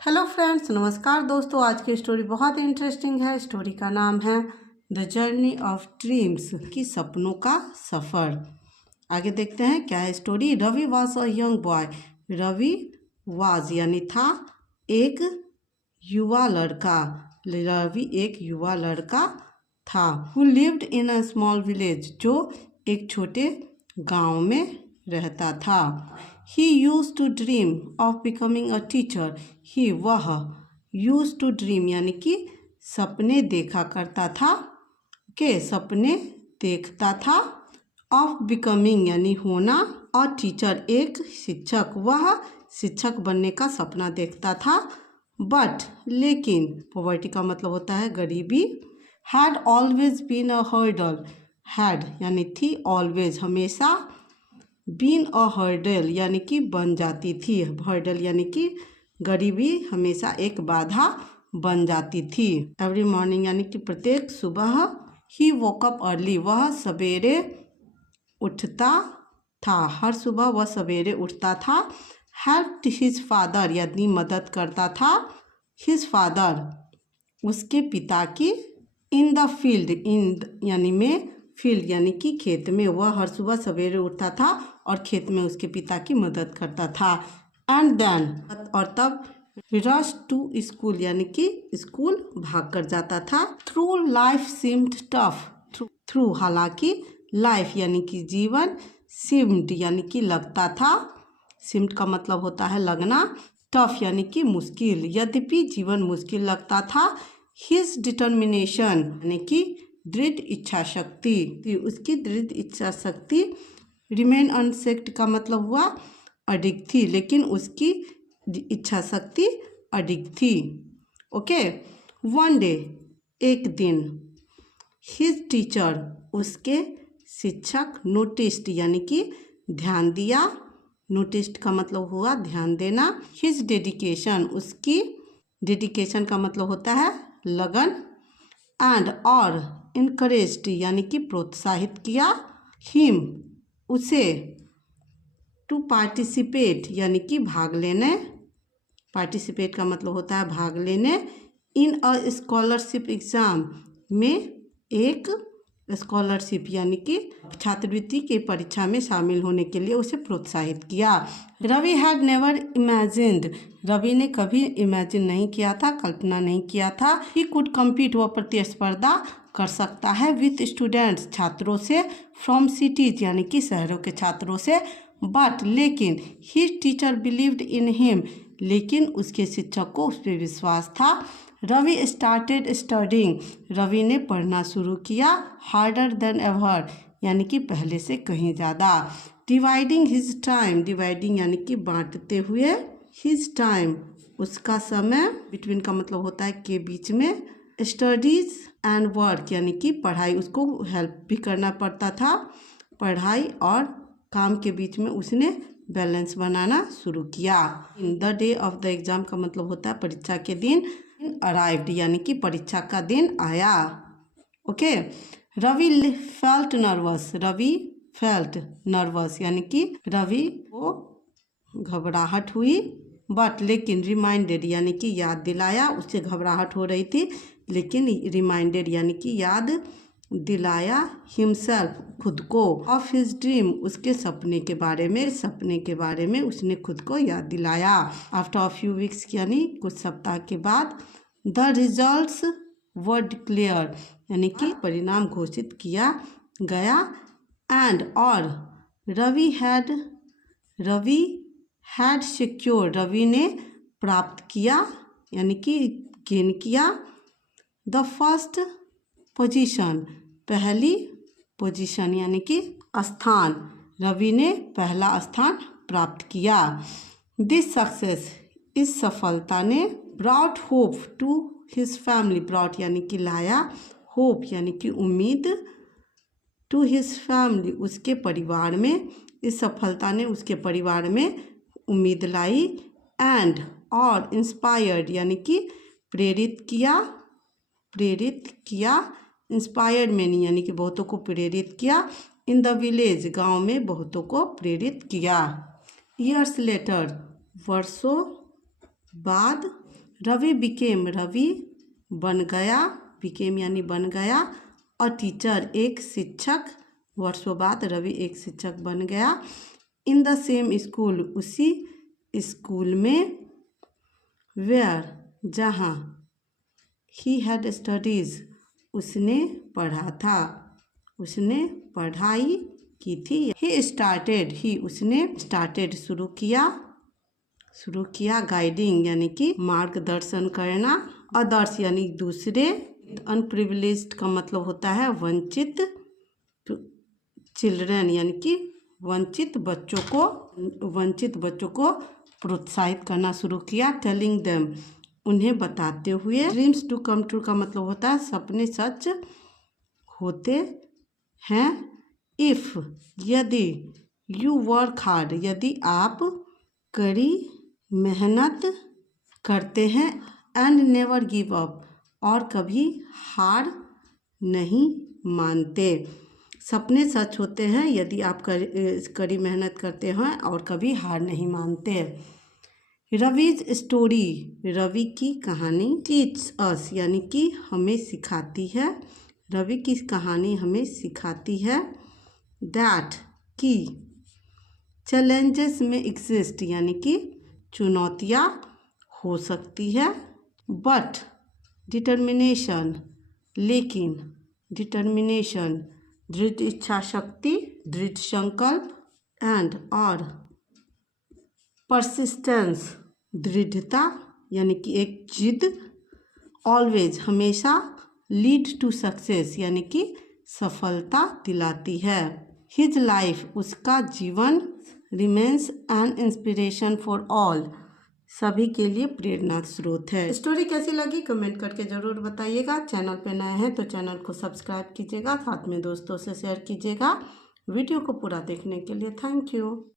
Hello friends, नमस्कार दोस्तों। आज की स्टोरी बहुत इंटरेस्टिंग है। स्टोरी का नाम है द जर्नी ऑफ ड्रीम्स, कि सपनों का सफ़र। आगे देखते हैं क्या है story. Ravi was a young boy. Ravi was यानी था, एक युवा लड़का। रवि एक युवा लड़का था। Who lived in a small village, जो एक छोटे गांव में रहता था। He used to dream of becoming a teacher. He वह यूज टू ड्रीम यानी कि सपने देखा करता था, सपने देखता था। ऑफ बिकमिंग यानी होना, और टीचर एक शिक्षक, वह शिक्षक बनने का सपना देखता था। बट लेकिन, पॉवर्टी का मतलब होता है गरीबी। Had always been a hurdle. Had यानी थी, ऑलवेज हमेशा, बीन अ हर्डल यानी कि बन जाती थी। हर्डल यानी कि गरीबी हमेशा एक बाधा बन जाती थी। एवरी मॉर्निंग यानी कि प्रत्येक सुबह। ही वोक अप अर्ली, वह सवेरे उठता था। हर सुबह वह सवेरे उठता था। हेल्प्ड हिज फादर यानी मदद करता था। हिज फादर उसके पिता की। इन द फील्ड, इन यानी में, फील्ड यानी कि खेत में। वह हर सुबह सवेरे उठता था और खेत में उसके पिता की मदद करता था। एंड देन, और तब, रश टू स्कूल यानी कि स्कूल भाग कर जाता था। Through life seemed tough. Through हालांकि, लाइफ यानी कि जीवन, सीम्ड यानी कि लगता था। सीम्ड का मतलब होता है लगना। टफ यानी कि मुश्किल, यद्यपि जीवन मुश्किल लगता था। हिज डिटर्मिनेशन यानी कि दृढ़ इच्छा शक्ति, उसकी दृढ़ इच्छा शक्ति। रिमेन अनसेक्ट का मतलब हुआ अडिग थी, लेकिन उसकी इच्छा शक्ति अडिग थी। ओके। वन डे, एक दिन। हिज टीचर उसके शिक्षक, नोटिस्ड यानी कि ध्यान दिया। नोटिस्ड का मतलब हुआ ध्यान देना। हिज डेडिकेशन, उसकी डेडिकेशन का मतलब होता है लगन। एंड और इनकरेज्ड यानी कि प्रोत्साहित किया। हिम उसे। टू पार्टिसिपेट यानी कि भाग लेने। पार्टिसिपेट का मतलब होता है भाग लेने। इन अ स्कॉलरशिप एग्ज़ाम, में एक स्कॉलरशिप यानी कि छात्रवृत्ति की परीक्षा में शामिल होने के लिए उसे प्रोत्साहित किया। Ravi had never imagined, Ravi ने कभी इमेजिन नहीं किया था, कल्पना नहीं किया था। ही कुड कम्पीट, वह प्रतिस्पर्धा कर सकता है विथ स्टूडेंट्स, छात्रों से। फ्रॉम सिटीज यानी कि शहरों के छात्रों से। बट लेकिन, his teacher believed in him, लेकिन उसके शिक्षक को उस पर विश्वास था। रवि स्टार्टेड स्टडिंग, रवि ने पढ़ना शुरू किया। हार्डर देन एवर यानी कि पहले से कहीं ज़्यादा। डिवाइडिंग हिज टाइम, डिवाइडिंग यानी कि बांटते हुए। हिज टाइम उसका समय। बिटवीन का मतलब होता है के बीच में। स्टडीज एंड वर्क यानी कि पढ़ाई, उसको हेल्प भी करना पड़ता था। पढ़ाई और काम के बीच में उसने बैलेंस बनाना शुरू किया। In the day of the exam का मतलब होता है परीक्षा के दिन। अराइव्ड यानी कि परीक्षा का दिन आया। Okay. Ravi felt nervous, Ravi felt nervous यानी कि रवि को घबराहट हुई। बट लेकिन, रिमाइंडेड यानी कि याद दिलाया, उससे घबराहट हो रही थी, लेकिन रिमाइंडेड यानी कि याद दिलाया। हिमसेल्फ खुद को। ऑफ हिज ड्रीम उसके सपने के बारे में, सपने के बारे में उसने खुद को याद दिलाया। आफ्टर अ फ्यू वीक्स यानी कुछ सप्ताह के बाद। द रिजल्ट्स वर डिक्लेयर यानी कि परिणाम घोषित किया गया। एंड और, रवि हैड सिक्योर, रवि ने प्राप्त किया यानी कि गेन किया। द फर्स्ट पोजीशन, पहली पोजीशन यानी कि स्थान, रवि ने पहला स्थान प्राप्त किया। दिस सक्सेस, इस सफलता ने, brought hope to his family, brought यानी कि लाया, होप यानी कि उम्मीद, टू हिज फैमिली उसके परिवार में। इस सफलता ने उसके परिवार में उम्मीद लाई। एंड और, इंस्पायर्ड यानी कि प्रेरित किया। इंस्पायर्ड मैनी यानी कि बहुतों को प्रेरित किया। इन द विलेज, गांव में बहुतों को प्रेरित किया। ईयर्स लेटर, वर्षों बाद। रवि बिकेम, रवि बन गया, बिकेम यानी बन गया, अ टीचर एक शिक्षक, वर्षों बाद रवि एक शिक्षक बन गया, इन द सेम स्कूल उसी स्कूल में, वेयर जहाँ, ही हैड स्टडीज उसने पढ़ा था, उसने पढ़ाई की थी, ही स्टार्टेड, ही उसने स्टार्टेड शुरू किया, गाइडिंग यानी कि मार्गदर्शन करना, अदर्स यानी दूसरे, अनप्रिविलेज्ड का मतलब होता है वंचित, चिल्ड्रन यानी कि वंचित बच्चों को प्रोत्साहित करना शुरू किया, टेलिंग देम उन्हें बताते हुए, ड्रीम्स टू कम ट्रू का मतलब होता है सपने सच होते हैं, इफ यदि, यू वर्क हार्ड यदि आप कड़ी मेहनत करते हैं, एंड नेवर गिव अप और कभी हार नहीं मानते। सपने सच होते हैं यदि आप कड़ी मेहनत करते हैं और कभी हार नहीं मानते। रविज स्टोरी, रवि की कहानी, टीच अस यानी कि हमें सिखाती है, रवि की कहानी हमें सिखाती है, दैट की, चैलेंजेस में एग्जिस्ट यानी कि चुनौतियाँ हो सकती है, बट डिटर्मिनेशन लेकिन, डिटर्मिनेशन दृढ़ इच्छा शक्ति, दृढ़ संकल्प, एंड और परसिस्टेंस दृढ़ता यानी कि एक जिद, ऑलवेज हमेशा, लीड टू सक्सेस यानी कि सफलता दिलाती है, हिज लाइफ उसका जीवन, remains an inspiration for all सभी के लिए प्रेरणा स्रोत है। स्टोरी कैसी लगी कमेंट करके ज़रूर बताइएगा। चैनल पे नए हैं तो चैनल को सब्सक्राइब कीजिएगा, साथ में दोस्तों से शेयर कीजिएगा। वीडियो को पूरा देखने के लिए थैंक यू।